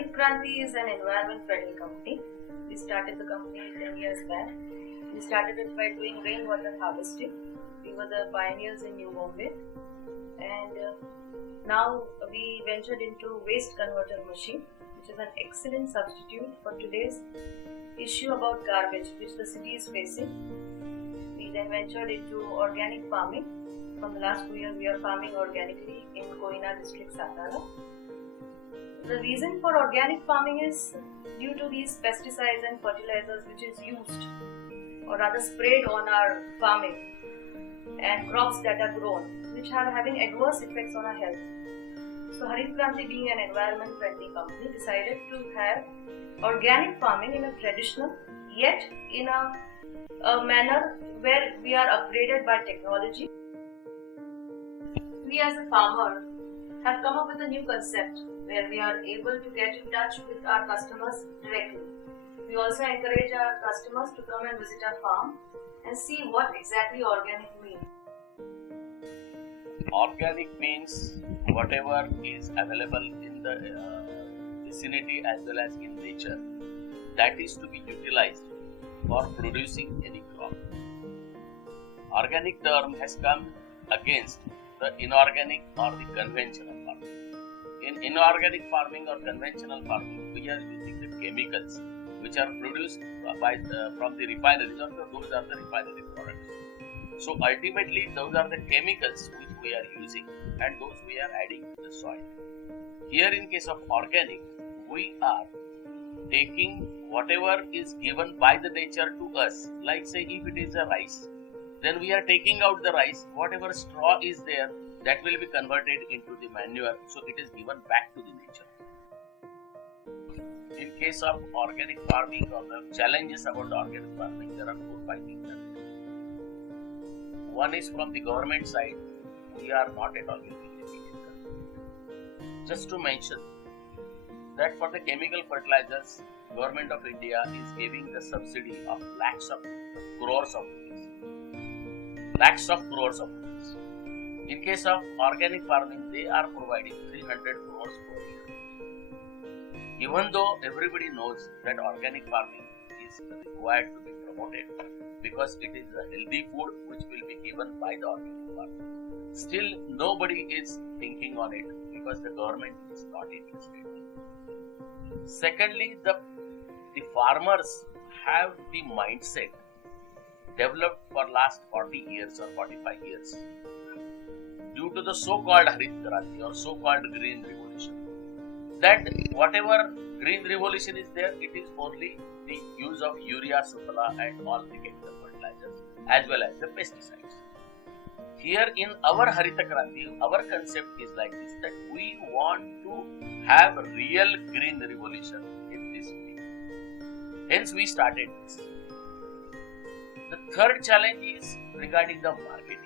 Harit Kranti is an environment-friendly company. We started the company 10 years back. We started it by doing rainwater harvesting. We were the pioneers in New Bombay. And now we ventured into waste converter machine, which is an excellent substitute for today's issue about garbage, which the city is facing. We then ventured into organic farming. From the last 2 years, we are farming organically in Koina district, Satara. The reason for organic farming is due to these pesticides and fertilizers which is used or rather sprayed on our farming and crops that are grown, which are having adverse effects on our health. So Harit Kranti, being an environment friendly company, decided to have organic farming in a traditional yet in a manner where we are upgraded by technology. We as a farmer have come up with a new concept where we are able to get in touch with our customers directly. We also encourage our customers to come and visit our farm and see what exactly organic means. Organic means whatever is available in the vicinity as well as in nature, that is to be utilized for producing any crop. Organic term has come against the inorganic or the conventional farming. In inorganic farming or conventional farming, we are using the chemicals which are produced from the refineries, or those are the refinery products. So ultimately, those are the chemicals which we are using and those we are adding to the soil. Here in case of organic, we are taking whatever is given by the nature to us. Like say if it is a rice, then we are taking out the rice, whatever straw is there, that will be converted into the manure, so it is given back to the nature. In case of organic farming or the challenges about organic farming, there are 4-5 things. One is from the government side, we are not at all giving any. Just to mention that for the chemical fertilizers, Government of India is giving the subsidy of lakhs of crores of rupees. Lakhs of crores of rupees. In case of organic farming, they are providing 300 crores per year. Even though everybody knows that organic farming is required to be promoted because it is a healthy food which will be given by the organic farmer, still nobody is thinking on it because the government is not interested. Secondly, the farmers have the mindset developed for last 40 years or 45 years due to the so-called Harit Kranti or so-called green revolution, that whatever green revolution is there, it is only the use of urea, supala and all the chemical fertilizers as well as the pesticides. Here in our Harit Kranti, our concept is like this, that we want to have a real green revolution in this way. Hence we started this. The third challenge is regarding the marketing.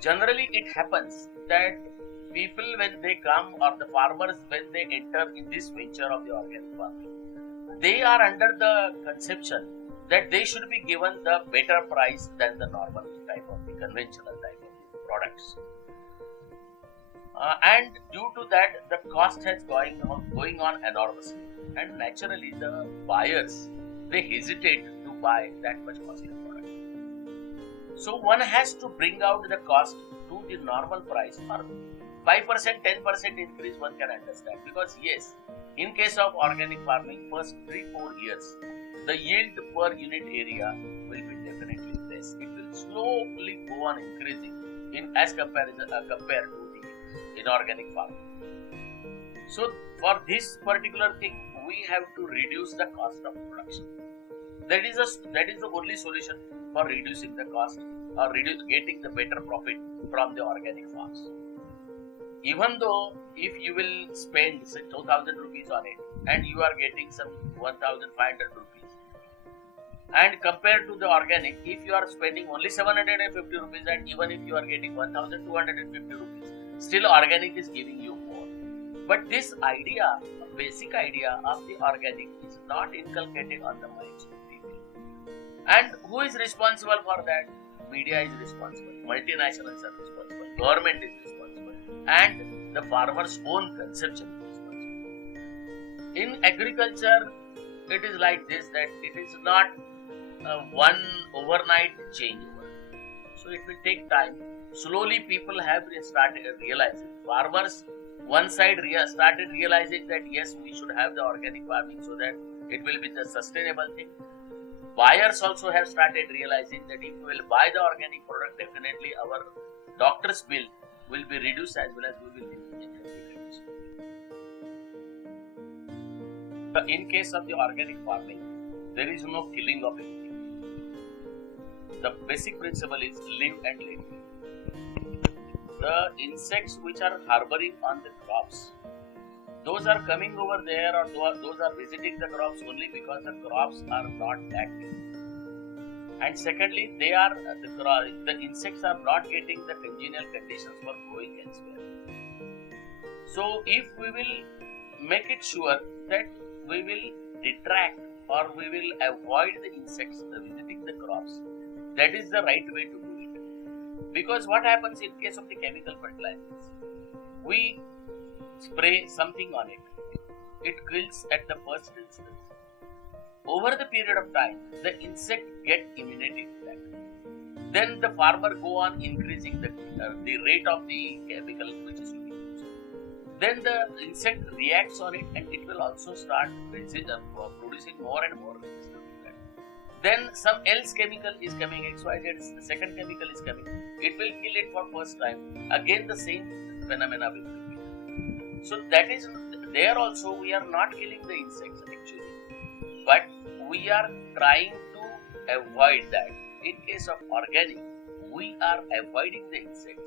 Generally it happens that people when they come, or the farmers when they enter in this venture of the organic farming, they are under the conception that they should be given the better price than the normal type of the conventional type of products. And due to that, the cost has going on enormously, and naturally the buyers, they hesitate to buy that much costly product. So one has to bring out the cost to the normal price, or 5%, 10% increase one can understand, because yes, in case of organic farming, first 3-4 years, the yield per unit area will be definitely less. It will slowly go on increasing as compared to the inorganic farming. So for this particular thing, we have to reduce the cost of production. That is the only solution for reducing the cost or getting the better profit from the organic farms. Even though if you will spend say 2,000 rupees on it and you are getting some 1,500 rupees, and compared to the organic, if you are spending only 750 rupees and even if you are getting 1,250 rupees, still organic is giving you more. But this idea, basic idea of the organic is not inculcated on the minds of people. And who is responsible for that? Media is responsible, multinationals are responsible, government is responsible, and the farmer's own conception is responsible. In agriculture, it is like this, that it is not one overnight changeover. So it will take time. Slowly people have started realizing. Farmers one side started realizing that yes, we should have the organic farming so that it will be the sustainable thing. Buyers also have started realizing that if we will buy the organic product, definitely our doctor's bill will be reduced as well as we will be in healthy condition. In case of the organic farming, there is no killing of anything. The basic principle is live and let live. The insects which are harboring on the crops, those are coming over there, or those are visiting the crops only because the crops are not active. And secondly, the insects are not getting the congenial conditions for growing elsewhere. So if we will make it sure that we will detract or we will avoid the insects visiting the crops, that is the right way to do it. Because what happens in case of the chemical fertilizers, we spray something on it, it kills at the first instance. Over the period of time, the insect get immunity to that. Then the farmer go on increasing the rate of the chemical which is to be used. Then the insect reacts on it and it will also start producing more and more resistance to that. Then some else chemical is coming, XYZ, the second chemical is coming. It will kill it for first time. Again the same phenomena will repeat. So that is, there also we are not killing the insects actually, but we are trying to avoid that. In case of organic, we are avoiding the insects.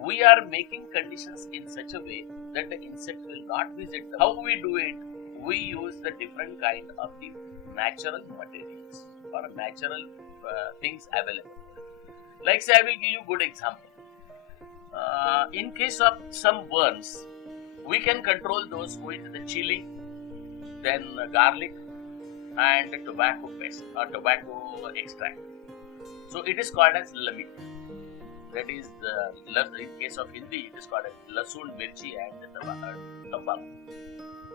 We are making conditions in such a way that the insects will not visit them. How we do it? We use the different kind of the natural materials or natural things available. Like say, I will give you a good example. In case of some burns, we can control those with the chili, then garlic and tobacco paste or tobacco extract. So it is called as lamit. That is, in case of Hindi, it is called as lasun, mirchi and tobacco.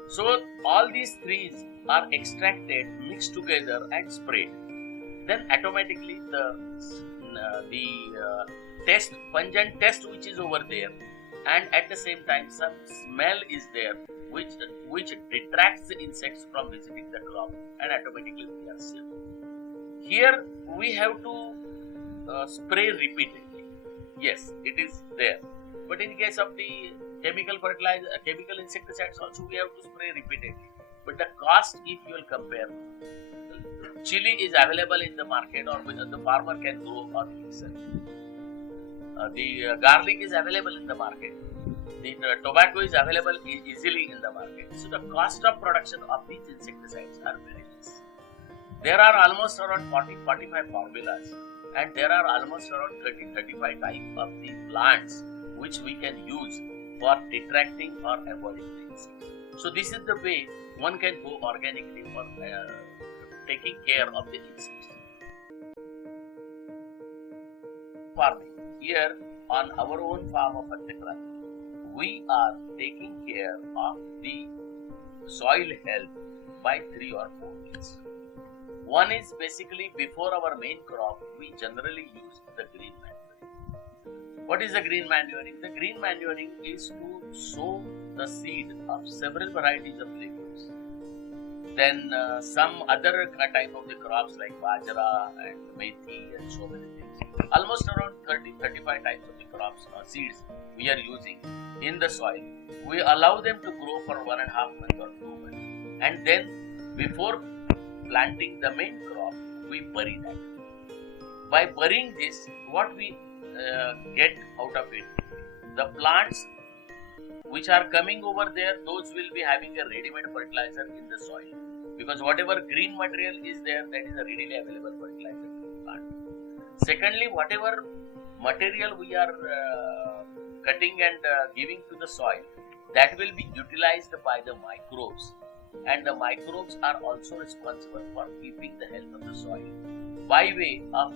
So all these three are extracted, mixed together and sprayed. Then automatically the pungent test which is over there, and at the same time some smell is there which detracts the insects from visiting the crop, and automatically we are safe. Here we have to spray repeatedly. Yes, it is there. But in case of the chemical fertilizer, chemical insecticides also we have to spray repeatedly. But the cost, if you will compare, chili is available in the market or the farmer can grow on himself. The garlic is available in the market. The tobacco is available easily in the market. So the cost of production of these insecticides are very less. There are almost around 40-45 formulas, and there are almost around 30-35 types of the plants which we can use for detracting or avoiding the insects. So this is the way one can go organically for taking care of the insects. Farming. Here on our own farm of Harit Kranti, we are taking care of the soil health by 3 or 4 ways. One is basically before our main crop, we generally use the green manuring. What is the green manuring? The green manuring is to sow the seed of several varieties of legumes. Then some other type of the crops like bajra and methi and so many things. Almost around 30-35 types of the crops or seeds we are using in the soil. We allow them to grow for 1.5 months or 2 months. And then before planting the main crop, we bury that. By burying this, what we get out of it, the plants which are coming over there, those will be having a ready-made fertilizer in the soil. Because whatever green material is there, that is a readily available fertilizer to the plant. Secondly, whatever material we are cutting and giving to the soil, that will be utilized by the microbes. And the microbes are also responsible for keeping the health of the soil by way of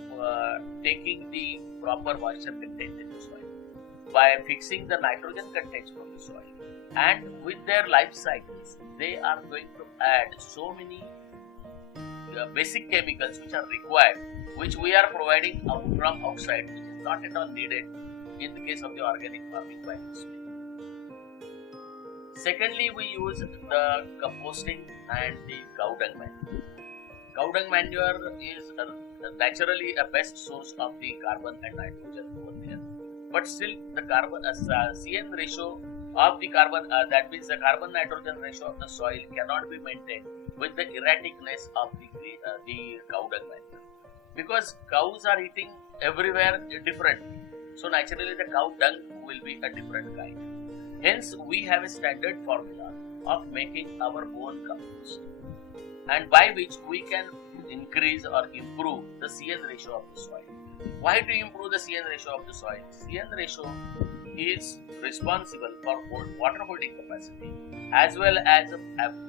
taking the proper moisture content in the soil, by fixing the nitrogen content from the soil, and with their life cycles they are going to add so many basic chemicals which are required, which we are providing from outside, which is not at all needed in the case of the organic farming by this way. Secondly, we use the composting and the cow dung manure. Cow dung manure is naturally a best source of the carbon and nitrogen over there. But still, the carbon CN ratio of the carbon, that means the carbon nitrogen ratio of the soil cannot be maintained with the erraticness of the cow dung manure, because cows are eating everywhere different. So naturally, the cow dung will be a different kind. Hence, we have a standard formula of making our own compost, and by which we can increase or improve the CN ratio of the soil. Why to improve the CN ratio of the soil? CN ratio is responsible for water holding capacity as well as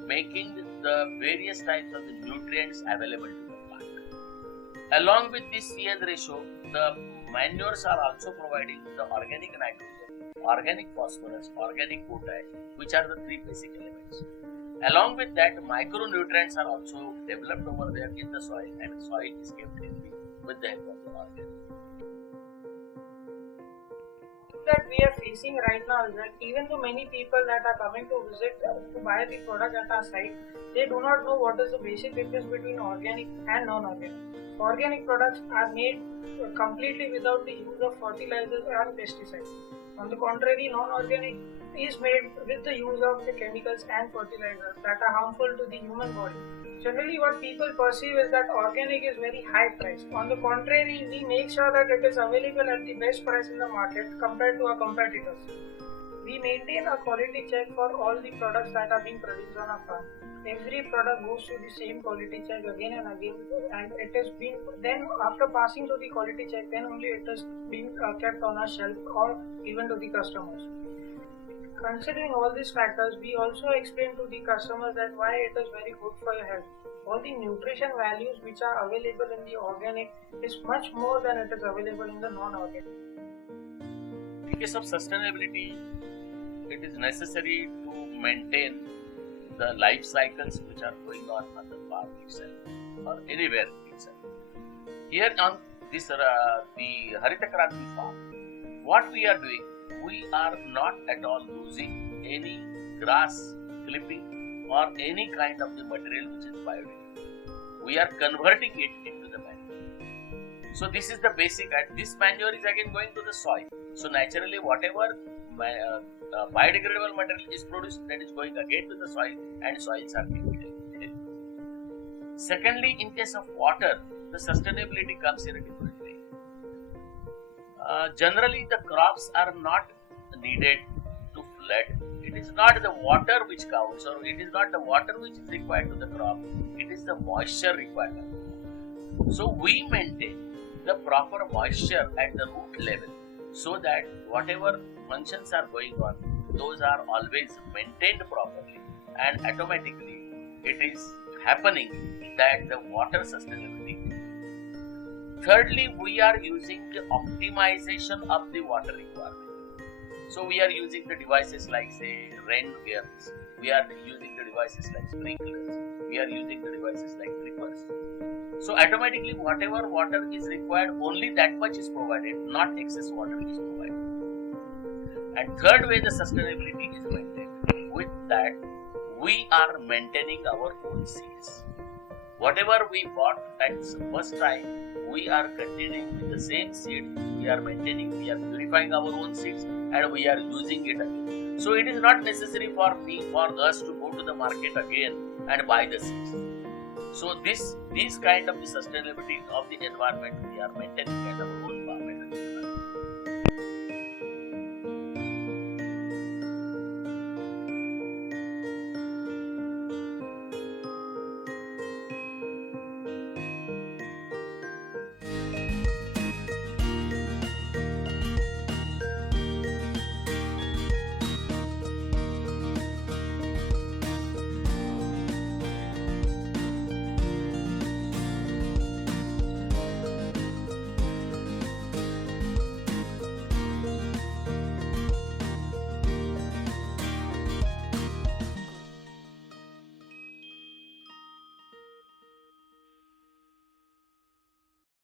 making the various types of the nutrients available to the plant. Along with this CN ratio, the manures are also providing the organic nitrogen, organic phosphorus, organic potash, which are the three basic elements. Along with that, micronutrients are also developed over there in the soil, and soil is kept healthy with the help of the organic. That we are facing right now is that even though many people that are coming to visit to buy the product at our site, they do not know what is the basic difference between organic and non-organic. Organic products are made completely without the use of fertilizers and pesticides. On the contrary, non-organic is made with the use of the chemicals and fertilizers that are harmful to the human body. Generally, what people perceive is that organic is very high price. On the contrary, we make sure that it is available at the best price in the market compared to our competitors. We maintain a quality check for all the products that are being produced on our farm. Every product goes through the same quality check again and again, and it is being then after passing through the quality check, then only it is being kept on our shelf or given to the customers. Considering all these factors, we also explain to the customers that why it is very good for your health. All the nutrition values which are available in the organic is much more than it is available in the non-organic. In case of sustainability, it is necessary to maintain the life cycles which are going on the farm itself or anywhere itself. Here on this the Harit Kranti farm, what we are doing, we are not at all losing any grass clipping or any kind of the material which is biodegradable. We are converting it into the manure. So this is the basic, and this manure is again going to the soil. So naturally, whatever biodegradable material is produced, that is going again to the soil, and soils are kept healthy. Secondly, in case of water, the sustainability comes in a different way. Generally, the crops are not needed to flood. It is not the water which counts, or it is not the water which is required to the crop. It is the moisture requirement. So we maintain the proper moisture at the root level, so that whatever functions are going on, those are always maintained properly, and automatically it is happening that the water sustainability. Thirdly, we are using the optimization of the water requirement. So we are using the devices like say rain gears, we are using the devices like sprinklers, we are using the devices like drippers. So automatically whatever water is required, only that much is provided, not excess water is provided. And third way the sustainability is maintained. With that, we are maintaining our own seeds. Whatever we bought at first time, we are continuing with the same seed. We are maintaining, we are purifying our own seeds, and we are using it again. So it is not necessary for us to go to the market again and buy the seeds. So this kind of the sustainability of the environment we are maintaining at our